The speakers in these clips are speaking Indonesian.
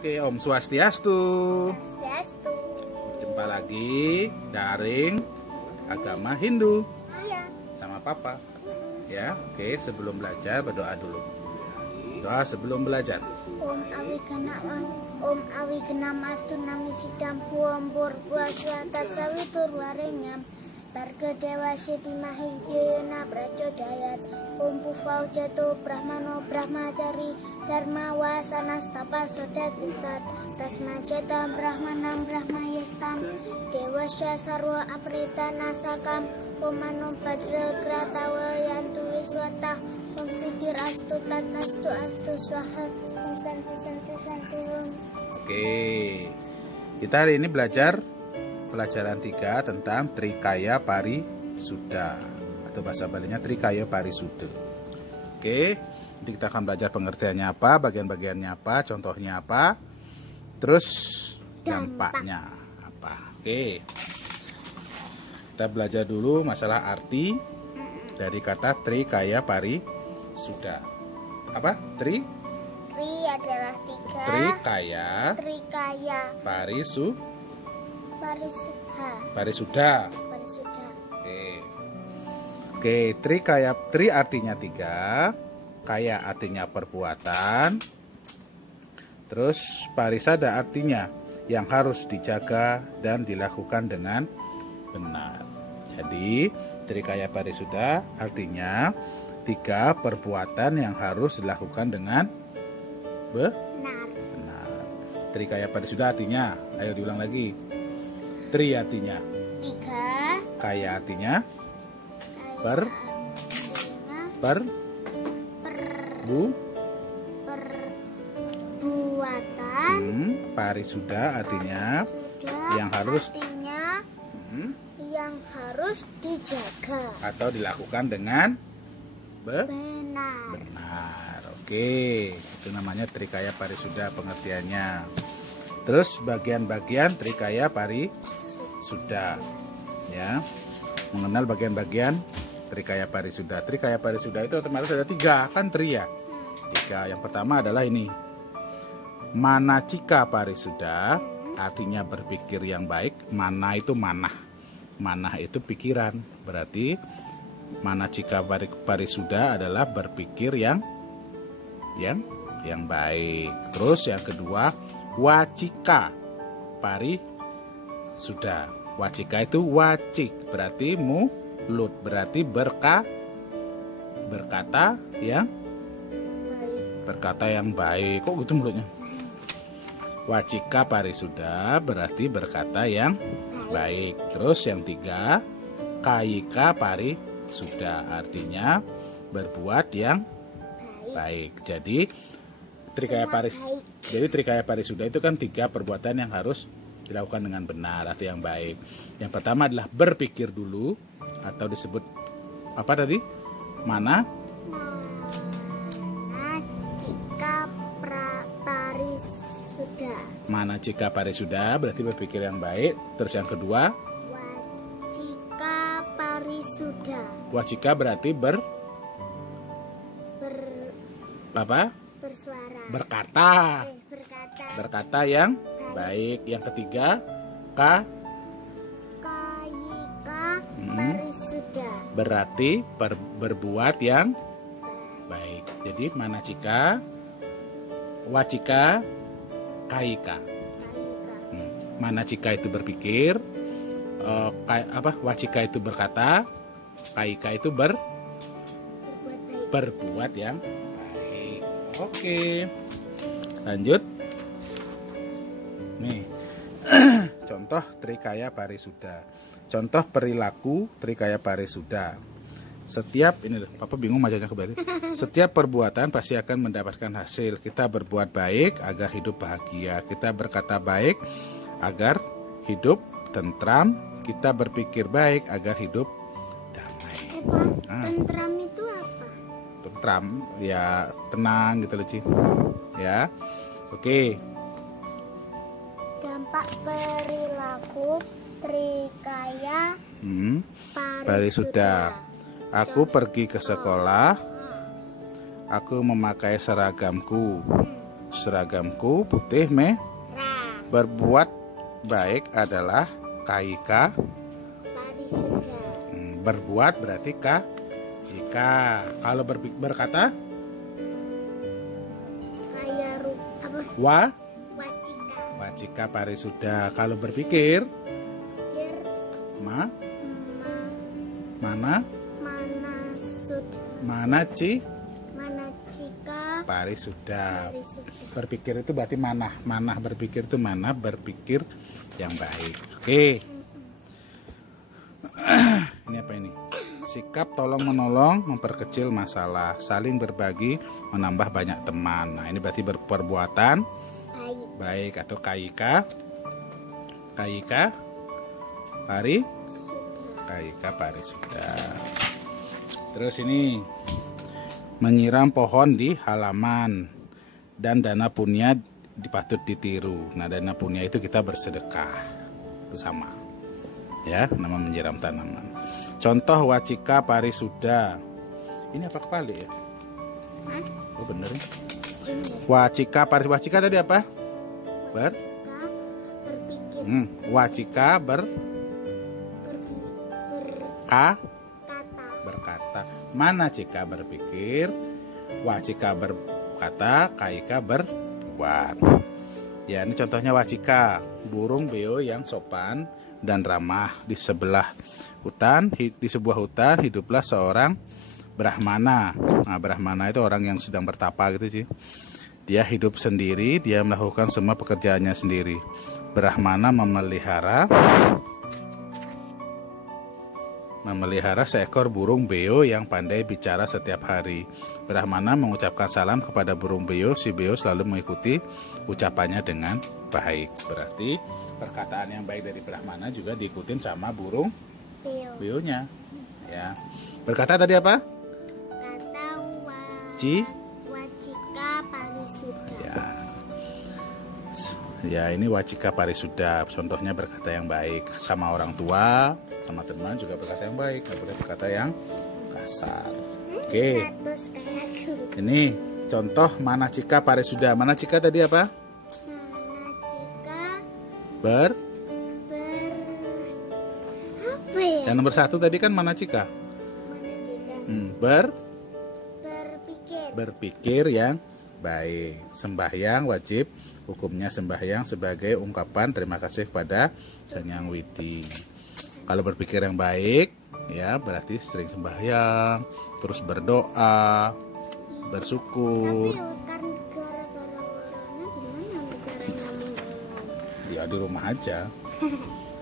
Oke, Om Swastiastu. Swastiastu. Jumpa lagi daring agama Hindu Iya. sama Papa. Ya, oke. Sebelum belajar berdoa dulu. Doa sebelum belajar. Om Awigena Mastu Nami Sidam Huom Burbuasya Tatsawitur Warenyam Barga Dewa Sidimahi Yena Prachodayat Om Pufau Jatuh Brahmano Brahmacari Dharma Wasanastapa Sodatistat Tasma Jata Brahmanam Brahmayestam Dewasya Sarwa Aprita Nasakam Om Manu Badra Kratawa Yantu Wiswata Om Sidir Astu Tatastu Astu Swaha Om Santi Santi Santi Om. Oke. Kita hari ini belajar pelajaran 3 tentang Trikaya Parisuda atau bahasa Balinya Trikaya Parisuda. Oke, nanti kita akan belajar pengertiannya apa, bagian-bagiannya apa, contohnya apa, terus dampaknya apa. Oke. Kita belajar dulu masalah arti dari kata Trikaya Parisuda. Apa? Tri Adalah 3. Trikaya Parisuda. Parisuda. Oke, tri artinya 3, kaya artinya perbuatan, terus parisada artinya yang harus dijaga dan dilakukan dengan benar. Jadi trikaya parisuda artinya 3 perbuatan yang harus dilakukan dengan benar. Trikaya parisuda artinya, ayo diulang lagi. Tri artinya 3. kaya artinya perbuatan. Parisuda artinya yang harus yang harus dijaga atau dilakukan dengan benar. Oke, itu namanya Trikaya Parisuda pengertiannya. Terus bagian-bagian Trikaya Parisuda, ya, mengenal bagian-bagian Trikaya Parisuda. Trikaya Parisuda itu otomatis ada 3, kan tri ya. 3. Yang pertama adalah ini, Manacika Parisuda, artinya berpikir yang baik. Mana itu manah, manah itu pikiran. Berarti Manacika Parisuda adalah berpikir yang baik. Terus yang kedua, Wacika Parisuda. Wacika itu wacik, berarti mulut, berarti berkata yang baik. Kok gitu mulutnya? Wacika Parisuda berarti berkata yang baik. Terus yang 3, Kayika Parisuda, artinya berbuat yang baik. Jadi Trikaya Parisuda itu kan 3 perbuatan yang harus dilakukan dengan benar atau yang baik. Yang pertama adalah berpikir dulu, atau disebut apa tadi? Manacika Parisuda berarti berpikir yang baik. Terus yang kedua, Wacika Parisuda. Wacika berarti bersuara. Berkata yang baik. Yang ketiga, Kayika Parisuda berarti berbuat yang baik. Jadi Manacika, Wacika, Kayika. Manacika itu berpikir, Wacika itu berkata, Kayika itu berbuat yang baik. Oke, lanjut. Nih, contoh Trikaya Parisuda. Contoh perilaku Trikaya Parisuda. Papa bingung bacanya kembali. Setiap perbuatan pasti akan mendapatkan hasil. Kita berbuat baik agar hidup bahagia. Kita berkata baik agar hidup tentram. Kita berpikir baik agar hidup damai. Tentram itu apa? Tentram, ya tenang gitu loh, Ci. Ya, oke. Dampak perilaku Trikaya Parisuda. Aku pergi ke sekolah. Aku memakai seragamku. Seragamku putih merah. Berbuat baik adalah kaika. Berbuat berarti jika. Kalau berkata wacika parisuda. Kalau berpikir manacika parisuda. Berpikir itu berarti manah berpikir itu berpikir yang baik. Oke. Ini apa ini? Sikap tolong menolong, memperkecil masalah, saling berbagi, menambah banyak teman. Nah, ini berarti perbuatan baik atau kaika parisuda. Terus ini menyiram pohon di halaman dan dana punya patut ditiru. Nah, dana punya itu kita bersedekah, itu sama ya, nama menyiram tanaman. Contoh wacika parisuda. Ini apa kebalik ya? Oh bener. Wacika wacika tadi apa? Berpikir. Wacika berkata. Manacika berpikir. Wacika berkata. Kaika berbuat. Ya, ini contohnya wacika, burung beo yang sopan dan ramah. Di sebuah hutan hiduplah seorang Brahmana. Nah, Brahmana itu orang yang sedang bertapa gitu sih. Dia hidup sendiri, dia melakukan semua pekerjaannya sendiri. Brahmana memelihara seekor burung beo yang pandai bicara setiap hari. Brahmana mengucapkan salam kepada burung beo. Si beo selalu mengikuti ucapannya dengan baik. Berarti perkataan yang baik dari Brahmana juga diikutin sama burung beo-nya. Ya. Berkata tadi apa? Wacika parisuda. Ya, ini wacika parisuda. Contohnya berkata yang baik sama orang tua, sama teman juga berkata yang baik, nggak boleh berkata yang kasar. Oke. Ini contoh manacika parisuda. Manacika tadi apa? Apa ya? Yang nomor 1 tadi kan manacika. Berpikir yang baik. Sembahyang wajib hukumnya sembahyang sebagai ungkapan terima kasih kepada Sang Hyang Widi. Kalau berpikir yang baik ya berarti sering sembahyang, terus berdoa, bersyukur. Ya di rumah aja.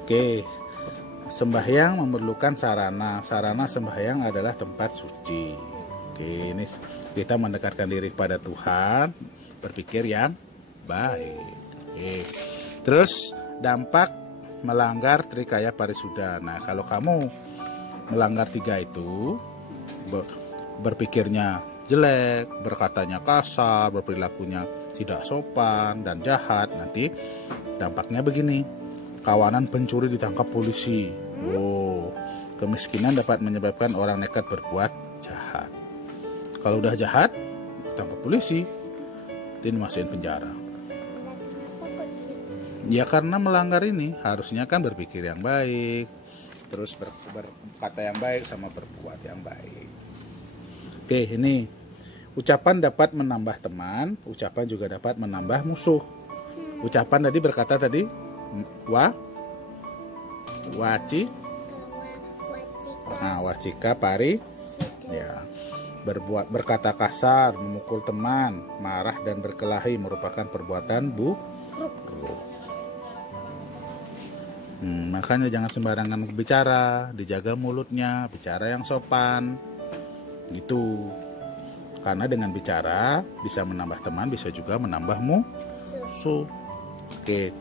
Oke. Sembahyang memerlukan sarana. Sarana sembahyang adalah tempat suci. Oke, ini kita mendekatkan diri kepada Tuhan, berpikir yang baik. Oke. Terus dampak melanggar trikaya parisuda. Nah, kalau kamu melanggar 3 itu, berpikirnya jelek, berkatanya kasar, berperilakunya tidak sopan dan jahat, nanti dampaknya begini. Kawanan pencuri ditangkap polisi. Kemiskinan dapat menyebabkan orang nekat berbuat jahat. Kalau udah jahat, ditangkap polisi, dimasukin penjara. Ya karena melanggar ini, harusnya kan berpikir yang baik, terus berkata yang baik sama berbuat yang baik. Oke, ini ucapan dapat menambah teman, ucapan juga dapat menambah musuh. Ucapan tadi berkata tadi wacika pari ya, berkata kasar, memukul teman, marah dan berkelahi merupakan perbuatan buruk. Makanya jangan sembarangan bicara, dijaga mulutnya, bicara yang sopan gitu. Karena dengan bicara bisa menambah teman, bisa juga menambah musuh. Oke.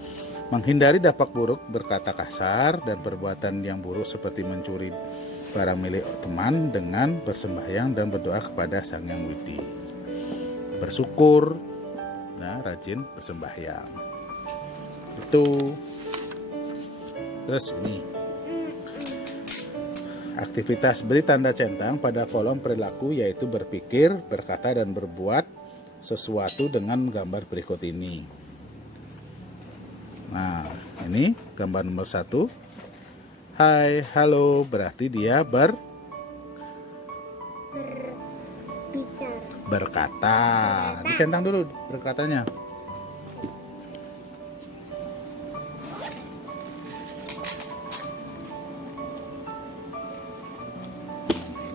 Menghindari dampak buruk berkata kasar dan perbuatan yang buruk seperti mencuri barang milik teman dengan bersembahyang dan berdoa kepada Sang Hyang Widi. Bersyukur, nah, rajin bersembahyang. Itu. Terus ini. Aktivitas beri tanda centang pada kolom perilaku yaitu berpikir, berkata dan berbuat sesuatu dengan gambar berikut ini. Nah, ini gambar nomor 1. Hai, halo, berarti dia berkata. Dicentang dulu berkatanya.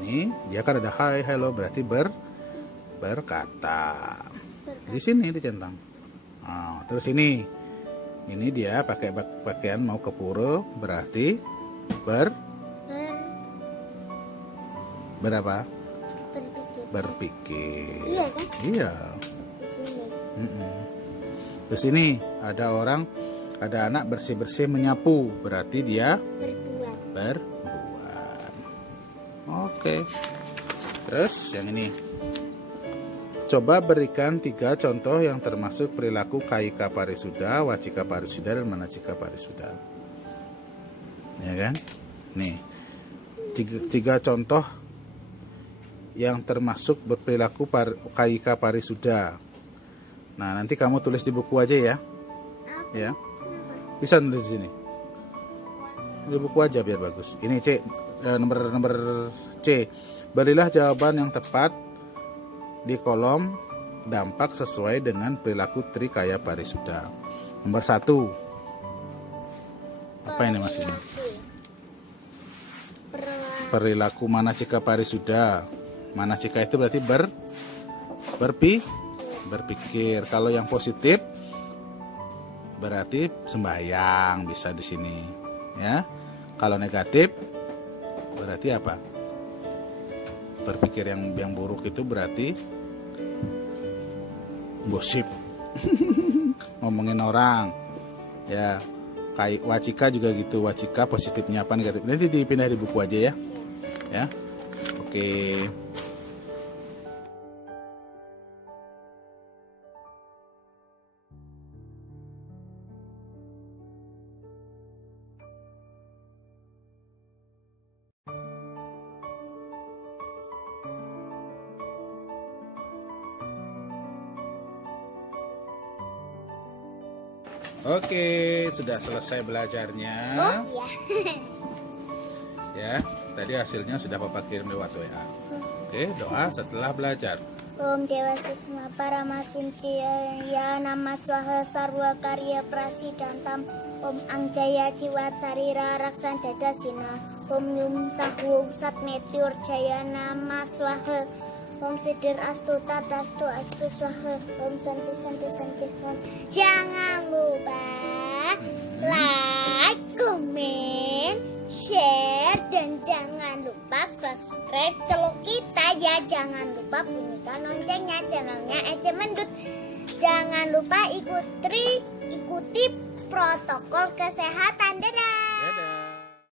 Ini dia kan ada hai, hello, berarti berkata. Di sini dicentang. Nah, terus ini dia pakai pakaian mau ke pura, berarti berapa? Berpikir. Iya kan? Iya. Di sini. Terus ini ada anak bersih-bersih menyapu, berarti dia berbuat. Oke. Terus yang ini. Coba berikan 3 contoh yang termasuk perilaku kaika parisuda, wacika parisuda, dan manacika parisuda. Ya kan? Nih. 3 contoh yang termasuk berperilaku kaika parisuda. Nah, nanti kamu tulis di buku aja ya. Ya. Bisa nulis di sini. Di buku aja biar bagus. Ini nomor C. Berilah jawaban yang tepat di kolom dampak sesuai dengan perilaku trikaya parisuda. Nomor 1. Apa ini maksudnya? Perilaku manacika parisuda. Manacika itu berarti berpikir. Kalau yang positif berarti sembahyang, bisa di sini. Ya. Kalau negatif berarti apa? Berpikir yang buruk itu berarti gosip. Ngomongin orang. Ya. Kayak wacika juga gitu. Wacika positifnya apa, negatif. Nanti dipindah di buku aja ya. Ya. Oke. Oke, sudah selesai belajarnya. Oh Ya, iya. tadi hasilnya sudah Papa kirim lewat WA. Oke, doa setelah belajar. Om Dewa Sukma Paramasintiya Nama Swaha Sarwa Karya Prasidantam Om Angjaya Jiwat Sarira Raksan Dadasina Om Yum Sahwu Sat Meteor Jaya Nama Swaha Om Sidir Astu Tatastu Astu Swaha Om Santi Santi Santi Om. Jangan lupa like, comment, share, dan jangan lupa subscribe channel kita ya. Jangan lupa bunyikan loncengnya, channelnya Ece Mendut. Jangan lupa ikuti protokol kesehatan.